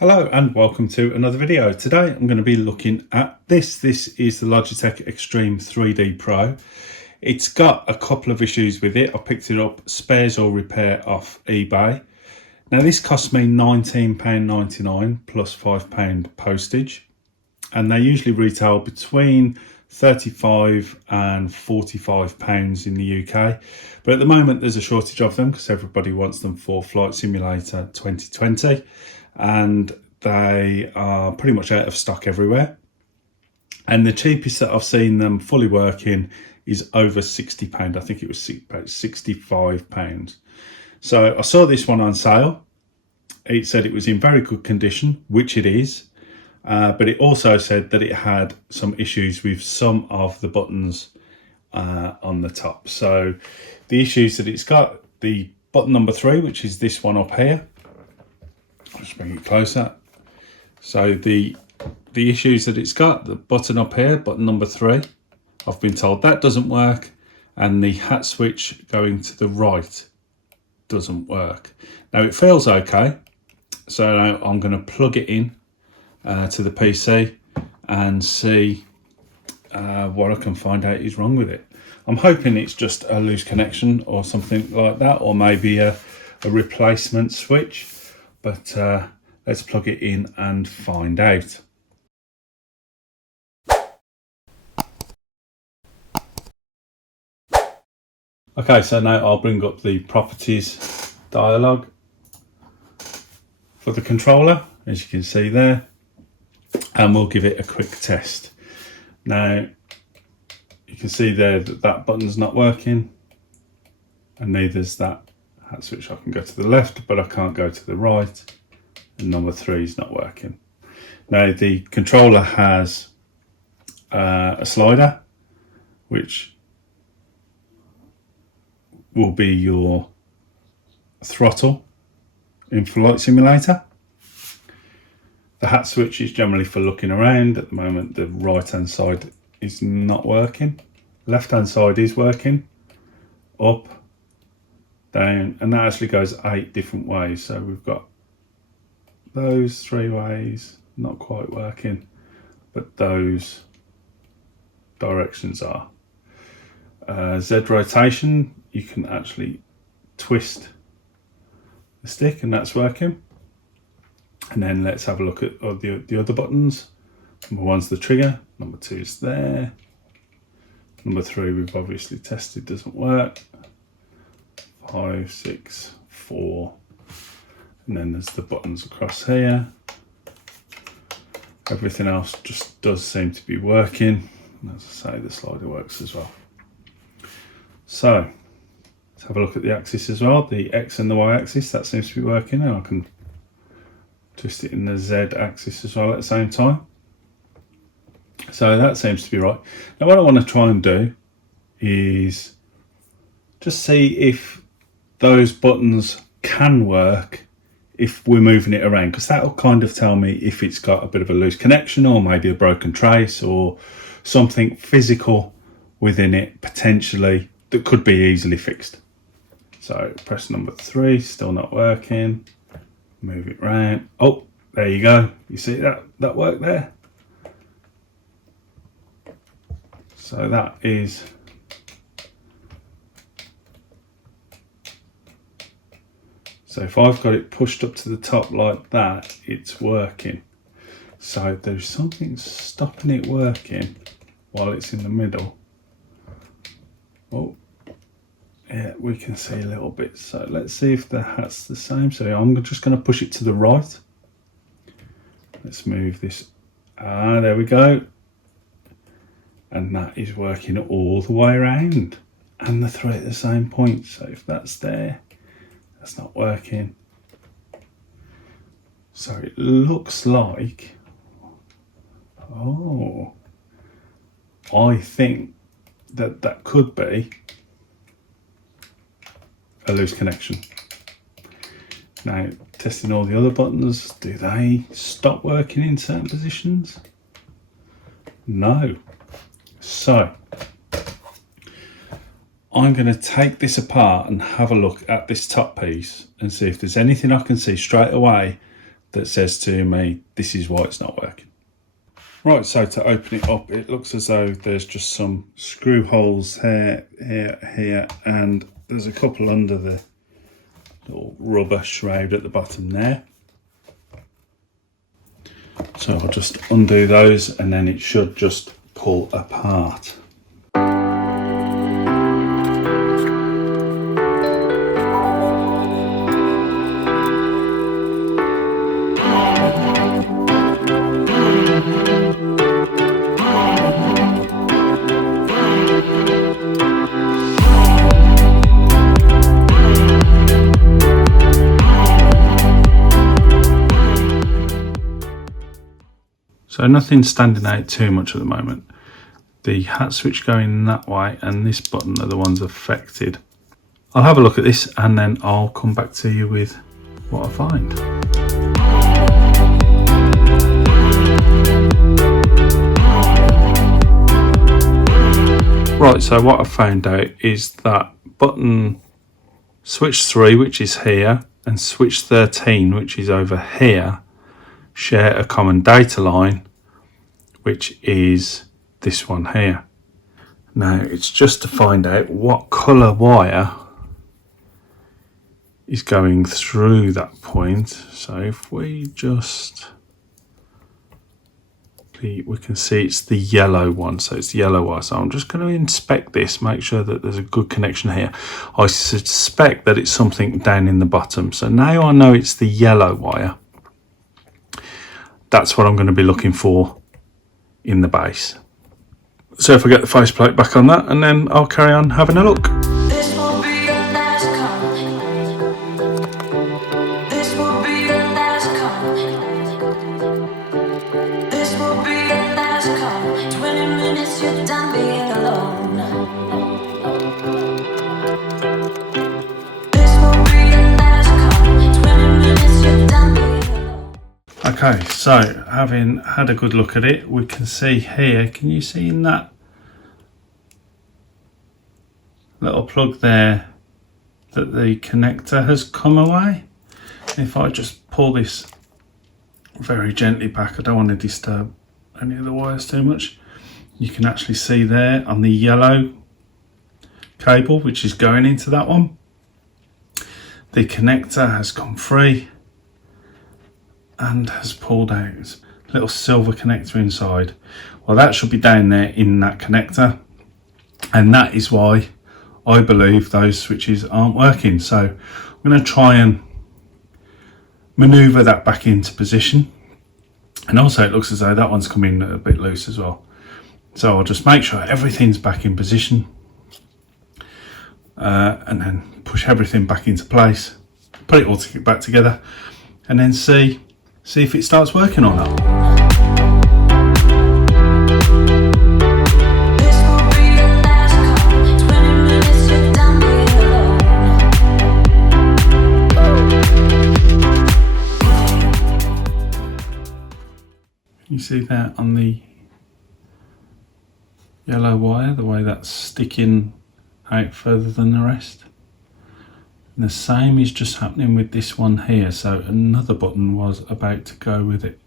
Hello and welcome to another video. Today I'm going to be looking at this. This is the Logitech Extreme 3D Pro. It's got a couple of issues with it. I picked it up spares or repair off eBay. Now this cost me £19.99 plus £5 postage, and they usually retail between £35 and £45 in the UK, but at the moment there's a shortage of them because everybody wants them for Flight Simulator 2020. And they are pretty much out of stock everywhere. And the cheapest that I've seen them fully working is over £60. I think it was about £65. So I saw this one on sale. It said it was in very good condition, which it is. But it also said that it had some issues with some of the buttons on the top. So the issues that it's got, the button number 3, which is this one up here. I'll just bring it closer. So the issues that it's got, the button up here, button number 3, I've been told that doesn't work, and the hat switch going to the right doesn't work. Now it feels okay, so now I'm going to plug it in to the PC and see what I can find out is wrong with it. I'm hoping it's just a loose connection or something like that, or maybe a replacement switch. But let's plug it in and find out. Okay, so now I'll bring up the properties dialog for the controller, as you can see there, and we'll give it a quick test. Now, you can see there that that button's not working, and neither's that hat switch. I can go to the left, but I can't go to the right, and number 3 is not working. Now the controller has a slider, which will be your throttle in Flight Simulator. The hat switch is generally for looking around. At the moment the right hand side is not working. Left hand side is working. Up, down, and that actually goes 8 different ways. So we've got those 3 ways not quite working, but those directions are. Z rotation, you can actually twist the stick and that's working. And then let's have a look at the other buttons. Number 1's the trigger, number 2 is there, number 3 we've obviously tested doesn't work. 5, 6, 4, and then there's the buttons across here. Everything else just does seem to be working, and as I say, the slider works as well. So let's have a look at the axis as well. The X and the Y axis, that seems to be working, and I can twist it in the Z axis as well at the same time. So that seems to be right. Now what I want to try and do is just see if those buttons can work if we're moving it around, because that will kind of tell me if it's got a bit of a loose connection or maybe a broken trace or something physical within it potentially that could be easily fixed. So press number 3, still not working. Move it round. Oh, there you go. You see that worked there? So that is so if I've got it pushed up to the top like that, it's working. So there's something stopping it working while it's in the middle. Oh, yeah, we can see a little bit. So let's see if the hat's the same. So I'm just going to push it to the right. Let's move this. There we go. And that is working all the way around. And the 3 at the same point. So if that's there, that's not working. So it looks like, oh, I think that could be a loose connection. Now testing all the other buttons, do they stop working in certain positions? No. So I'm going to take this apart and have a look at this top piece and see if there's anything I can see straight away that says to me, this is why it's not working. Right, so to open it up, it looks as though there's just some screw holes here, here, and there's a couple under the little rubber shroud at the bottom there. So I'll just undo those and then it should just pull apart. So nothing's standing out too much at the moment. The hat switch going that way and this button are the ones affected. I'll have a look at this and then I'll come back to you with what I find. Right, so what I found out is that button switch 3, which is here, and switch 13, which is over here, share a common data line, which is this one here. Now it's just to find out what colour wire is going through that point. So if we just, we can see it's the yellow one, so it's the yellow wire. So I'm just going to inspect this, make sure that there's a good connection here. I suspect that it's something down in the bottom. So now I know it's the yellow wire. That's what I'm going to be looking for in the base. So if I get the faceplate back on that, and then I'll carry on having a look. This will be your last call. This will be your last call. This will be your last call. 20 minutes, you're done being alone. This will be your last call. 20 minutes, you're done being alone. Okay, so having had a good look at it, we can see here, can you see in that little plug there that the connector has come away? If I just pull this very gently back, I don't want to disturb any of the wires too much, you can actually see there on the yellow cable, which is going into that one, the connector has come free and has pulled out a little silver connector inside. Well, that should be down there in that connector, and that is why I believe those switches aren't working. So I'm going to try and maneuver that back into position, and also it looks as though that one's coming a bit loose as well. So I'll just make sure everything's back in position, and then push everything back into place, put it all back together, and then see if it starts working or not. This will be your last call. 20 minutes, you're done being alone. You see that on the yellow wire, the way that's sticking out further than the rest. And the same is just happening with this one here, so another button was about to go with it.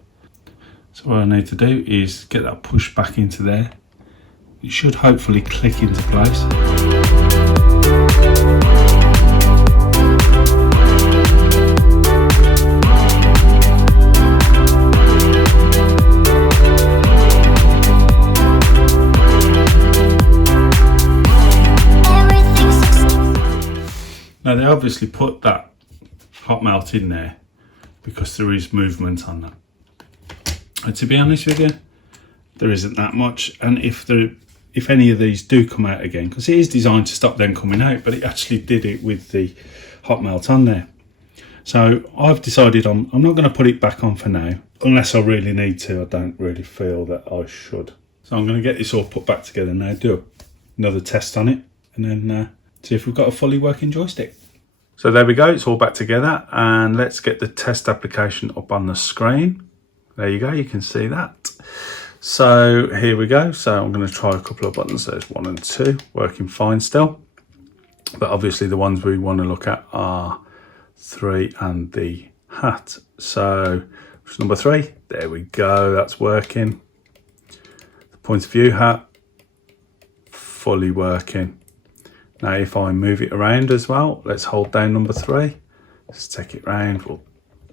So what I need to do is get that pushed back into there. It should hopefully click into place. Now they obviously put that hot melt in there because there is movement on that. And to be honest with you, there isn't that much. And if any of these do come out again, because it is designed to stop them coming out, but it actually did it with the hot melt on there. So I've decided I'm not going to put it back on for now, unless I really need to. I don't really feel that I should. So I'm going to get this all put back together now, do another test on it, and then see if we've got a fully working joystick. So there we go, it's all back together, and let's get the test application up on the screen. There you go, you can see that. So here we go. So I'm going to try a couple of buttons. There's 1 and 2 working fine still, but obviously the ones we want to look at are 3 and the hat. So number 3, there we go, that's working. The point of view hat, fully working. Now if I move it around as well, let's hold down number 3, let's take it round, we'll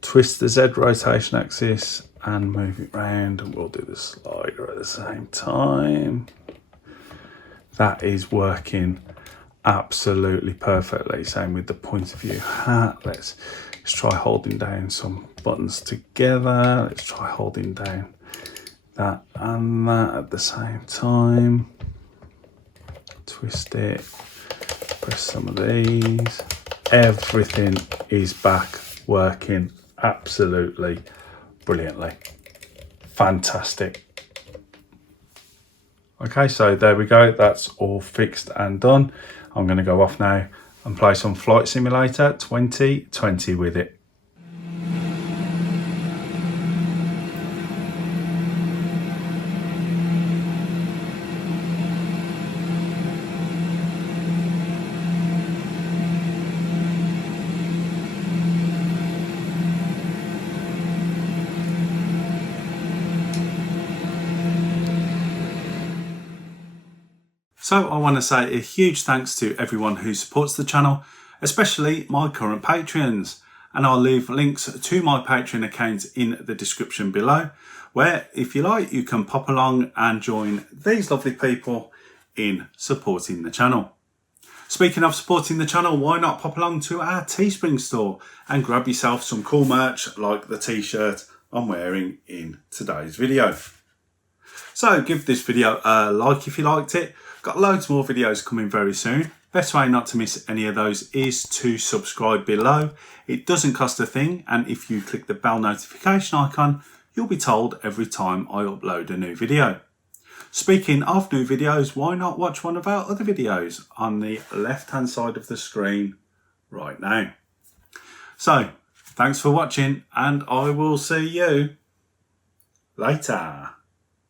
twist the Z rotation axis and move it round, and we'll do the slider at the same time. That is working absolutely perfectly. Same with the point of view hat. Let's try holding down some buttons together. Let's try holding down that and that at the same time. Twist it, press some of these. Everything is back working absolutely brilliantly. Fantastic. Okay, so there we go, that's all fixed and done. I'm going to go off now and play some Flight Simulator 2020 with it. So I want to say a huge thanks to everyone who supports the channel, especially my current Patreons. And I'll leave links to my Patreon account in the description below, where if you like, you can pop along and join these lovely people in supporting the channel. Speaking of supporting the channel, why not pop along to our Teespring store and grab yourself some cool merch like the t-shirt I'm wearing in today's video. So give this video a like if you liked it. Got loads more videos coming very soon. Best way not to miss any of those is to subscribe below. It doesn't cost a thing, and if you click the bell notification icon, you'll be told every time I upload a new video. Speaking of new videos, why not watch one of our other videos on the left hand side of the screen right now. So thanks for watching, and I will see you later.